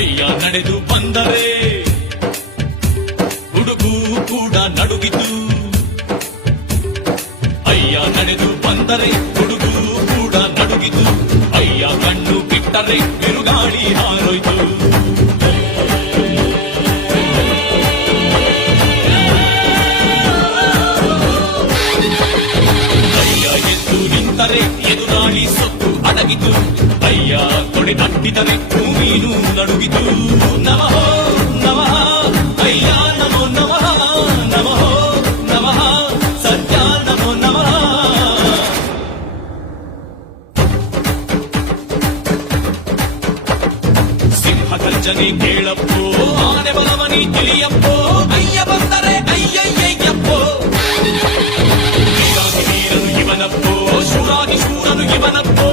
ಅಯ್ಯ ನಡೆದು ಬಂದರೆ ಹುಡುಗು ಕೂಡ ನಡುಗಿತು. ಅಯ್ಯ ನಡೆದು ಬಂದರೆ ಹುಡುಗು ಕೂಡ ನಡುಗಿತು. ಅಯ್ಯ ಕಣ್ಣು ಬಿಟ್ಟರೆ ಬಿರುಗಾಳಿ ಹಾರೋಯ್ತು. ಅಯ್ಯ ಎದ್ದು ನಿಂತರೆ ಎದುರಾಳಿ ಸೊತ್ತು ಅಡಗಿತು. ಅಯ್ಯ ತೊಡೆ ತಟ್ಟಿದರೆ ಭೂಮಿನೂ ನಡುಗಿತು. ನಮಃ ನಮಃ ಅಯ್ಯ ನಮೋ ನಮಃ ನಮಃ ನಮಃ ಸತ್ಯ ನಮೋ ನಮಃ. ಸಿಂಹ ಗರ್ಜನೆ ಕೇಳಪ್ಪೋ, ಆನೆ ಬಲವನಿ ತಿಳಿಯಪ್ಪೋ. ಅಯ್ಯ ಬಂದರೆ ಅಯ್ಯಯ್ಯಯ್ಯಪ್ಪೋ. ವೀರಾಗಿ ವೀರನು ಇವನಪ್ಪೋ, ಶೂರಾಗಿ ಶೂರನು ಇವನಪ್ಪೋ.